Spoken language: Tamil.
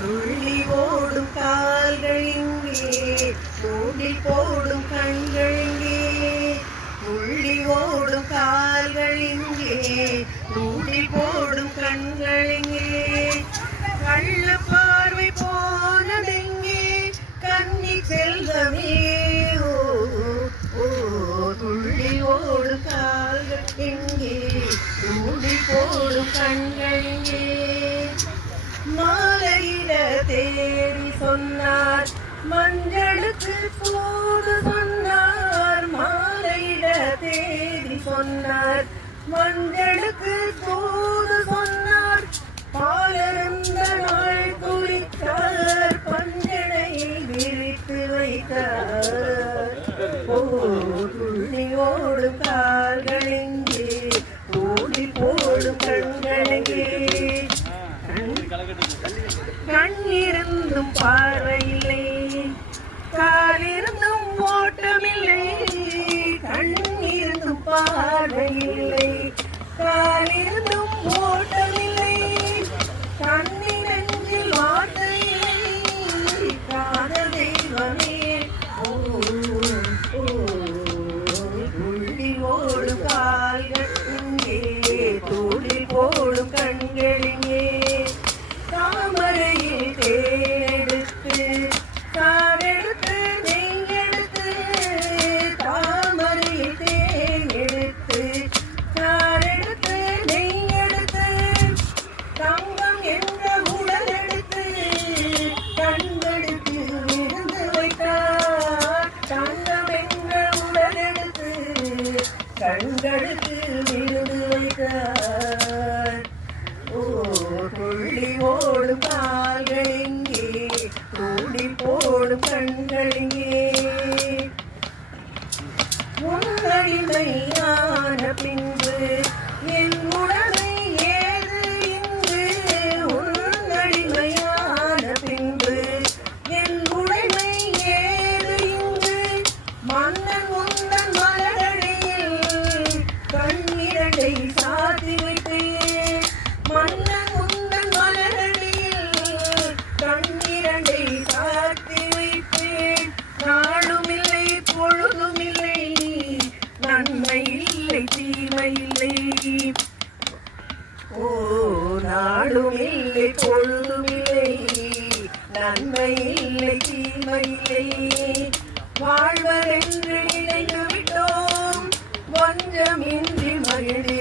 துள்ளி ஓடும் கால்கள் இங்கே, தூண்டி போடும் கண்கள் இங்கே. துள்ளி ஓடும் கால்கள் இங்கே, தூண்டி போடும் கண்கள் இங்கே. கள்ள பார்வை போனதெங்கே கன்னி செல்வமே. துள்ளி ஓடும் கால்கள் இங்கே, தூண்டி போடும் கண்கள் இங்கே. மாலையிட தேடி சொன்னார், மஞ்சளுக்கு தூது சொன்னார். மாலையிட தேடி சொன்னார், மஞ்சளுக்கு தூது சொன்னார். பாலருந்த நாள் குறித்தார், பஞ்சனையை விரித்து வைத்தார். துள்ளி ஓடும் கால்கள் இங்கே, ஓடி போடும் கண்கள் இங்கே. கண்ணிருந்தும் பார்வையில்லை, காலிருந்தும் ஓட்டமில்லை. கண்ணிருந்தும் பார்வையில்லை, காலிருந்தும் ஓட்டமில்லை. கண்ணி நெஞ்சில் வார்த்தையில்லை, காதல் தெய்வமே. துள்ளி ஓடும் கால்கள் இங்கே, துள்ளி போடும் கண்கள் இங்கே. தாமரையில் தேனெடுத்து காடெடுத்து நெய்யெடுத்து, தாமரையில் தேனெடுத்து காடெடுத்து நெய்யெடுத்து. தங்கம் என்ற உடலெடுத்து கண்களுக்கு விருந்து வைத்தார். தங்கம் என்ற உடலெடுத்து கண்களுக்கு விருந்து வைத்தார். துள்ளி ஓடும் கால்கள் இங்கே, கூடி போடும் கண்கள் இங்கே. உன்னடிமையான பின்பு என் உடமை ஏது இங்கு. உன்னடிமையான பின்பு என் உடைமை ஏது இங்கு. மன்னன் உந்தன் மலரடியில் கண்ணிரண்டை சாத்தி வைத்தேன். மன்னன் உந்தன் மலரடியில் கண்ணிரண்டை சாத்தி வைத்தேன். நாளும் இல்லை பொழுதும் இல்லை, நன்மை இல்லை தீமை இல்லை. நாளும் இல்லை பொழுதும் இல்லை, நன்மை இல்லை தீமை இல்லை. வாழ்வதென்று நினைத்து விட்டோம், வஞ்சமின்றி மகிழ்ந்து